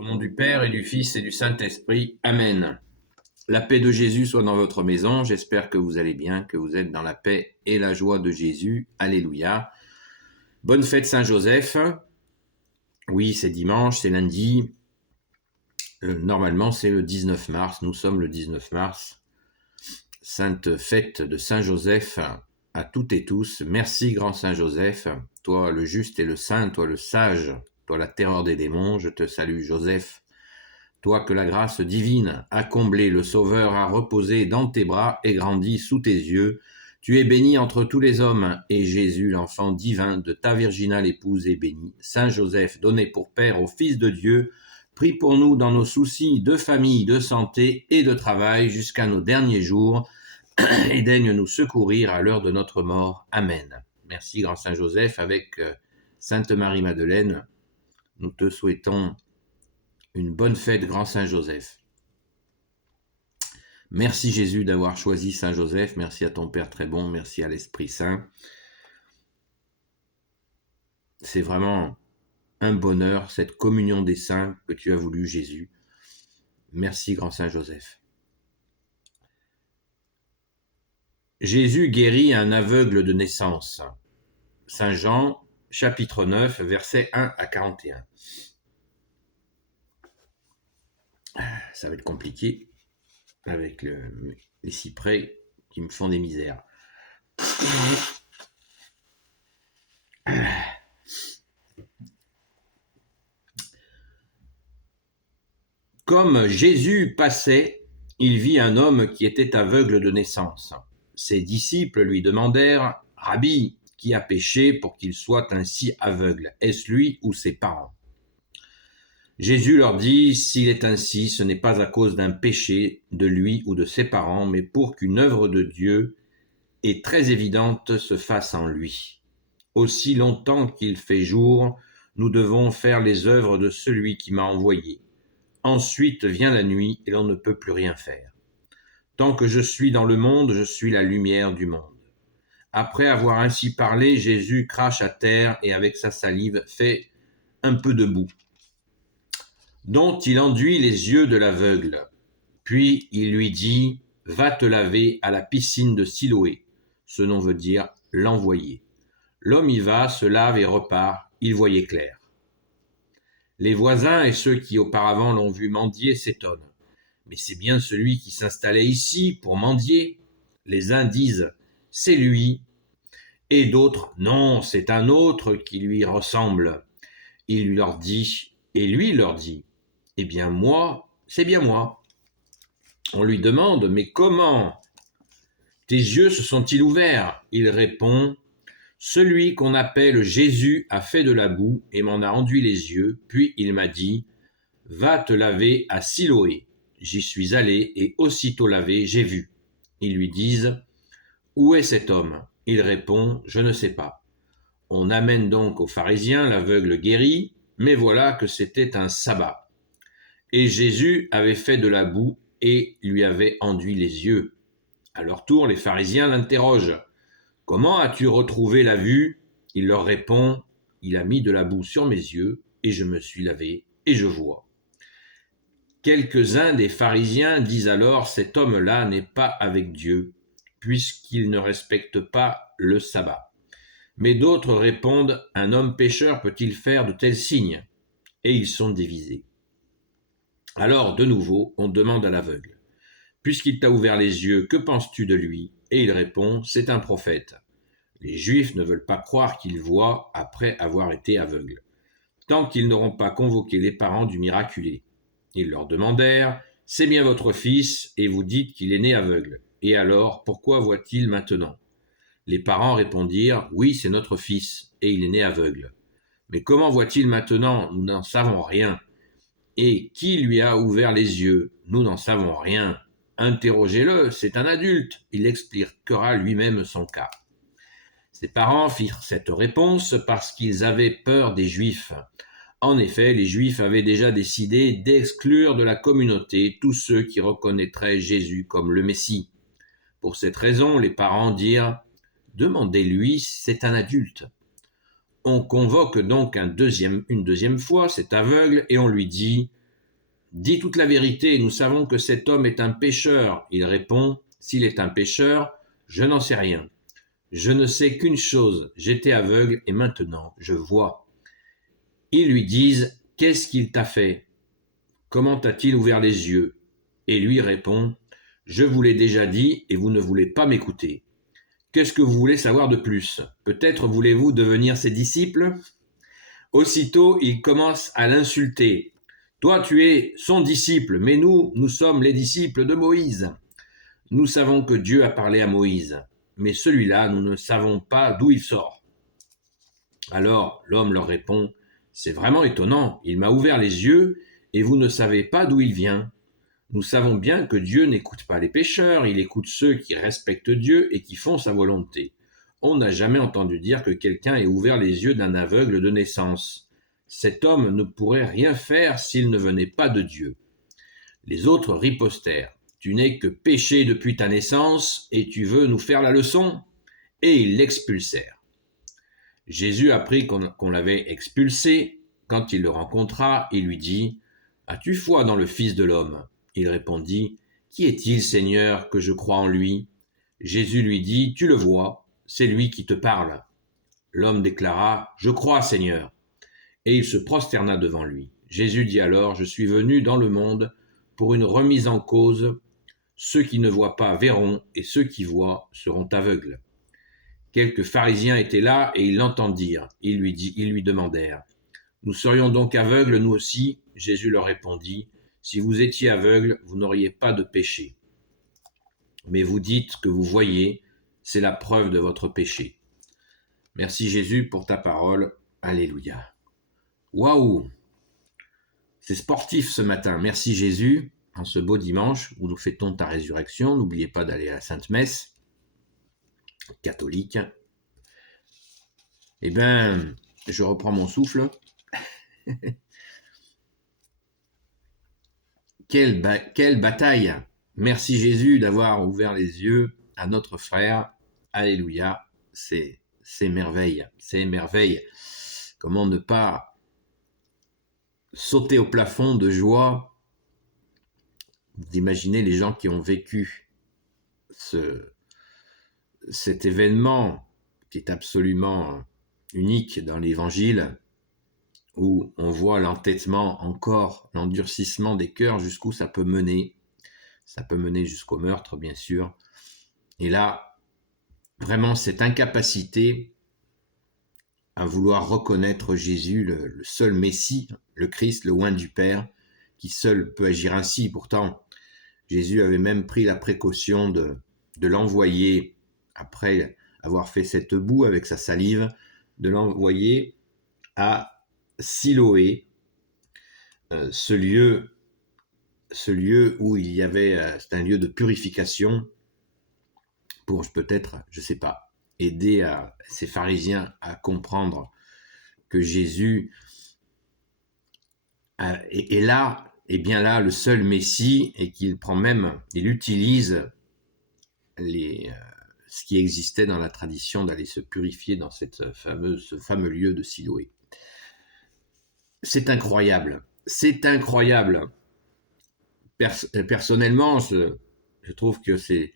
Au nom du Père et du Fils et du Saint-Esprit. Amen. La paix de Jésus soit dans votre maison. J'espère que vous allez bien, que vous êtes dans la paix et la joie de Jésus. Alléluia. Bonne fête Saint-Joseph. Oui, c'est dimanche, c'est lundi. Normalement, c'est le 19 mars. Nous sommes le 19 mars. Sainte fête de Saint-Joseph à toutes et tous. Merci, grand Saint-Joseph. Toi, le juste et le saint, toi, le sage, toi, la terreur des démons. Je te salue, Joseph. Toi que la grâce divine a comblé, le Sauveur a reposé dans tes bras et grandi sous tes yeux. Tu es béni entre tous les hommes, et Jésus, l'enfant divin de ta virginale épouse, est béni. Saint Joseph, donné pour Père au Fils de Dieu, prie pour nous dans nos soucis de famille, de santé et de travail jusqu'à nos derniers jours, et daigne nous secourir à l'heure de notre mort. Amen. Merci, grand Saint Joseph, avec Sainte Marie-Madeleine, nous te souhaitons une bonne fête, grand Saint Joseph. Merci Jésus d'avoir choisi Saint Joseph. Merci à ton Père très bon. Merci à l'Esprit Saint. C'est vraiment un bonheur, cette communion des saints que tu as voulu, Jésus. Merci, grand Saint Joseph. Jésus guérit un aveugle de naissance. Saint Jean, chapitre 9, versets 1 à 41. Ça va être compliqué avec les cyprès qui me font des misères. Comme Jésus passait, il vit un homme qui était aveugle de naissance. Ses disciples lui demandèrent « Rabbi, qui a péché pour qu'il soit ainsi aveugle? Est-ce lui ou ses parents ?» Jésus leur dit « S'il est ainsi, ce n'est pas à cause d'un péché de lui ou de ses parents, mais pour qu'une œuvre de Dieu et très évidente se fasse en lui. Aussi longtemps qu'il fait jour, nous devons faire les œuvres de celui qui m'a envoyé. Ensuite vient la nuit et l'on ne peut plus rien faire. Tant que je suis dans le monde, je suis la lumière du monde. » Après avoir ainsi parlé, Jésus crache à terre et avec sa salive fait un peu de boue, dont il enduit les yeux de l'aveugle. Puis il lui dit « Va te laver à la piscine de Siloé ». Ce nom veut dire « l'envoyé ». L'homme y va, se lave et repart, il voyait clair. Les voisins et ceux qui auparavant l'ont vu mendier s'étonnent. « Mais c'est bien celui qui s'installait ici pour mendier ?» Les uns disent « C'est lui », et d'autres « Non, c'est un autre qui lui ressemble ». Il leur dit, et lui leur dit « Eh bien moi, c'est bien moi ». On lui demande « Mais comment tes yeux se sont-ils ouverts ?» Il répond « Celui qu'on appelle Jésus a fait de la boue et m'en a enduit les yeux, puis il m'a dit « Va te laver à Siloé ». J'y suis allé et aussitôt lavé, j'ai vu. Ils lui disent « Où est cet homme ?» Il répond « Je ne sais pas ». On amène donc aux pharisiens l'aveugle guéri, mais voilà que c'était un sabbat. Et Jésus avait fait de la boue et lui avait enduit les yeux. À leur tour, les pharisiens l'interrogent. « Comment as-tu retrouvé la vue ?» Il leur répond « Il a mis de la boue sur mes yeux et je me suis lavé et je vois. » Quelques-uns des pharisiens disent alors « Cet homme-là n'est pas avec Dieu, puisqu'il ne respecte pas le sabbat. » Mais d'autres répondent « Un homme pécheur peut-il faire de tels signes ?» Et ils sont divisés. Alors, de nouveau, on demande à l'aveugle « Puisqu'il t'a ouvert les yeux, que penses-tu de lui ?» Et il répond « C'est un prophète. » Les Juifs ne veulent pas croire qu'il voit après avoir été aveugle, tant qu'ils n'auront pas convoqué les parents du miraculé. Ils leur demandèrent « C'est bien votre fils, et vous dites qu'il est né aveugle. Et alors, pourquoi voit-il maintenant ?» Les parents répondirent « Oui, c'est notre fils, et il est né aveugle. Mais comment voit-il maintenant? Nous n'en savons rien. Et qui lui a ouvert les yeux? Nous n'en savons rien. Interrogez-le, c'est un adulte, il expliquera lui-même son cas. » Ses parents firent cette réponse parce qu'ils avaient peur des Juifs. En effet, les Juifs avaient déjà décidé d'exclure de la communauté tous ceux qui reconnaîtraient Jésus comme le Messie. Pour cette raison, les parents dirent « Demandez-lui, c'est un adulte. » On convoque donc une deuxième fois cet aveugle et on lui dit dis toute la vérité, nous savons que cet homme est un pécheur. Il répond, s'il est un pécheur, je n'en sais rien. Je ne sais qu'une chose, j'étais aveugle et maintenant je vois. Ils lui disent, qu'est-ce qu'il t'a fait? Comment t'a-t-il ouvert les yeux? Et lui répond, je vous l'ai déjà dit et vous ne voulez pas m'écouter. Qu'est-ce que vous voulez savoir de plus? Peut-être voulez-vous devenir ses disciples? Aussitôt, il commence à l'insulter. Toi, tu es son disciple, mais nous sommes les disciples de Moïse. Nous savons que Dieu a parlé à Moïse, mais celui-là, nous ne savons pas d'où il sort. Alors l'homme leur répond, c'est vraiment étonnant, il m'a ouvert les yeux et vous ne savez pas d'où il vient. Nous savons bien que Dieu n'écoute pas les pécheurs, il écoute ceux qui respectent Dieu et qui font sa volonté. On n'a jamais entendu dire que quelqu'un ait ouvert les yeux d'un aveugle de naissance. Cet homme ne pourrait rien faire s'il ne venait pas de Dieu. Les autres ripostèrent. Tu n'es que péché depuis ta naissance et tu veux nous faire la leçon? Et ils l'expulsèrent. Jésus apprit qu'on l'avait expulsé. Quand il le rencontra, il lui dit, « As-tu foi dans le Fils de l'homme » Il répondit, « Qui est-il, Seigneur, que je croie en lui ?» Jésus lui dit, « Tu le vois, c'est lui qui te parle. » L'homme déclara, « Je crois, Seigneur. » Et il se prosterna devant lui. Jésus dit alors, « Je suis venu dans le monde pour une remise en cause. Ceux qui ne voient pas verront, et ceux qui voient seront aveugles. » Quelques pharisiens étaient là et ils l'entendirent. Ils lui demandèrent, « Nous serions donc aveugles, nous aussi ?» Jésus leur répondit, « Si vous étiez aveugles, vous n'auriez pas de péché. Mais vous dites que vous voyez, c'est la preuve de votre péché. » Merci Jésus pour ta parole. Alléluia. Waouh! C'est sportif ce matin. Merci Jésus, en ce beau dimanche où nous fêtons ta résurrection. N'oubliez pas d'aller à la Sainte Messe catholique. Eh bien, je reprends mon souffle. Quelle bataille! Merci Jésus d'avoir ouvert les yeux à notre frère. Alléluia. C'est merveille. C'est merveille. Comment ne pas sauter au plafond de joie d'imaginer les gens qui ont vécu cet événement qui est absolument unique dans l'Évangile, où on voit l'entêtement encore, l'endurcissement des cœurs, jusqu'où ça peut mener. Ça peut mener jusqu'au meurtre, bien sûr. Et là, vraiment, cette incapacité à vouloir reconnaître Jésus, le seul Messie, le Christ, le oint du Père, qui seul peut agir ainsi. Pourtant, Jésus avait même pris la précaution de l'envoyer, après avoir fait cette boue avec sa salive, de l'envoyer à Siloé, ce lieu où il y avait, c'est un lieu de purification pour peut-être, je ne sais pas, aider ces pharisiens à comprendre que Jésus est là, est bien là, le seul Messie, et qu'il utilise ce qui existait dans la tradition d'aller se purifier dans ce fameux lieu de Siloé. C'est incroyable. C'est incroyable. Personnellement, je trouve que c'est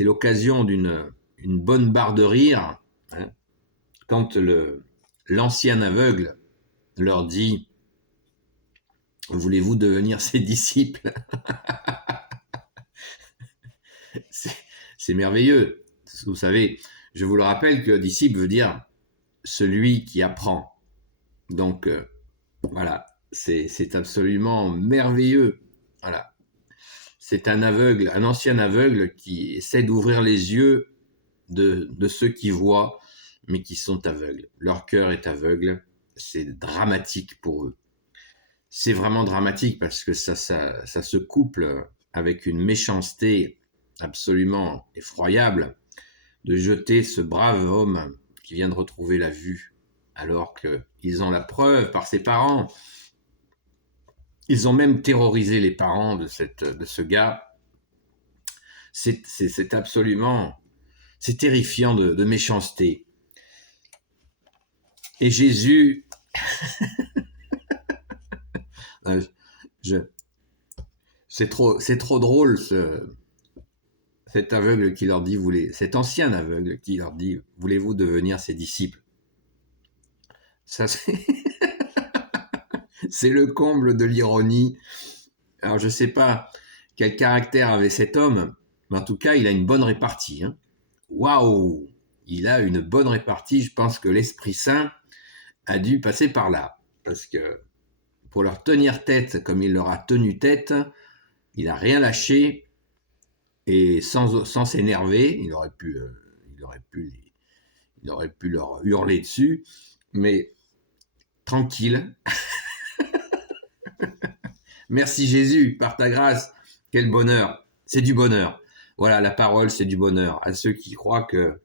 l'occasion d'une bonne barre de rire, hein, quand l'ancien aveugle leur dit « Voulez-vous devenir ses disciples ?» C'est merveilleux. Vous savez, je vous le rappelle que disciple veut dire celui qui apprend. Donc, voilà, c'est absolument merveilleux. Voilà. C'est un aveugle, un ancien aveugle qui essaie d'ouvrir les yeux de ceux qui voient, mais qui sont aveugles. Leur cœur est aveugle. C'est dramatique pour eux. C'est vraiment dramatique parce que ça se couple avec une méchanceté absolument effroyable de jeter ce brave homme qui vient de retrouver la vue alors qu'ils ont la preuve par ses parents. Ils ont même terrorisé les parents de ce gars. C'est absolument, c'est terrifiant de méchanceté. Et Jésus, C'est trop drôle, cet aveugle qui leur dit, cet ancien aveugle qui leur dit, voulez-vous devenir ses disciples? Ça, c'est le comble de l'ironie. Alors, je ne sais pas quel caractère avait cet homme, mais en tout cas, il a une bonne répartie. Hein. Waouh! Il a une bonne répartie. Je pense que l'Esprit Saint a dû passer par là. Parce que pour leur tenir tête comme il leur a tenu tête, il n'a rien lâché. Et sans s'énerver, il aurait pu leur hurler dessus. Mais tranquille. Merci Jésus, par ta grâce, quel bonheur, c'est du bonheur. Voilà, la parole, c'est du bonheur. À ceux qui croient que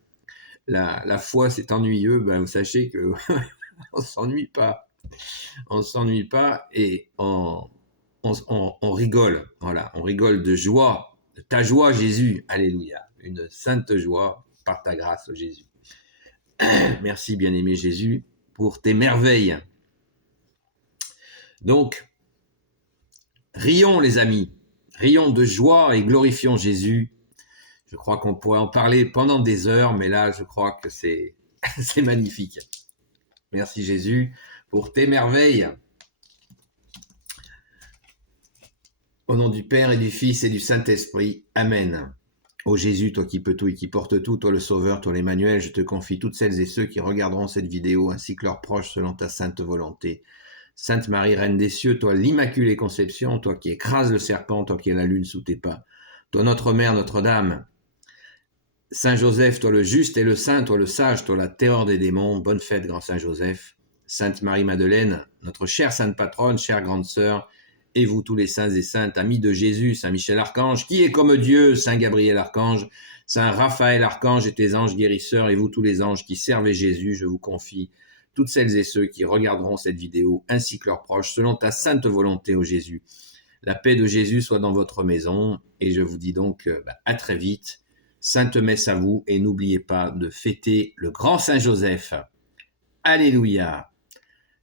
la foi, c'est ennuyeux, ben, vous sachez que on s'ennuie pas. On s'ennuie pas et on rigole. Voilà, on rigole de joie, de ta joie, Jésus. Alléluia. Une sainte joie par ta grâce, Jésus. Merci, bien-aimé Jésus, pour tes merveilles. Donc, rions, les amis. Rions de joie et glorifions Jésus. Je crois qu'on pourrait en parler pendant des heures, mais là, je crois que c'est magnifique. Merci Jésus pour tes merveilles. Au nom du Père et du Fils et du Saint-Esprit. Amen. Ô Jésus, toi qui peux tout et qui portes tout, toi le Sauveur, toi l'Emmanuel, je te confie toutes celles et ceux qui regarderont cette vidéo, ainsi que leurs proches, selon ta sainte volonté. Sainte Marie, Reine des cieux, toi l'Immaculée Conception, toi qui écrases le serpent, toi qui as la lune sous tes pas, toi notre Mère, Notre-Dame, Saint Joseph, toi le juste et le saint, toi le sage, toi la terreur des démons, bonne fête, grand Saint Joseph. Sainte Marie-Madeleine, notre chère sainte patronne, chère grande sœur, et vous tous les saints et saintes, amis de Jésus, Saint Michel Archange, qui est comme Dieu, Saint Gabriel Archange, Saint Raphaël Archange et tes anges guérisseurs, et vous tous les anges qui servez Jésus, je vous confie toutes celles et ceux qui regarderont cette vidéo, ainsi que leurs proches, selon ta sainte volonté, ô Jésus. La paix de Jésus soit dans votre maison, et je vous dis donc à très vite. Sainte messe à vous, et n'oubliez pas de fêter le grand Saint Joseph. Alléluia!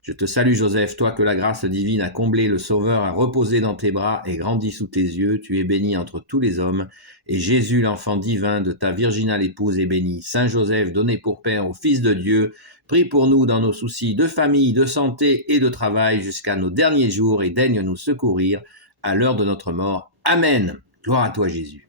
Je te salue Joseph, toi que la grâce divine a comblé, le Sauveur a reposé dans tes bras et grandi sous tes yeux. Tu es béni entre tous les hommes, et Jésus, l'enfant divin de ta virginale épouse, est béni. Saint Joseph, donné pour Père au Fils de Dieu, prie pour nous dans nos soucis de famille, de santé et de travail jusqu'à nos derniers jours, et daigne nous secourir à l'heure de notre mort. Amen. Gloire à toi Jésus.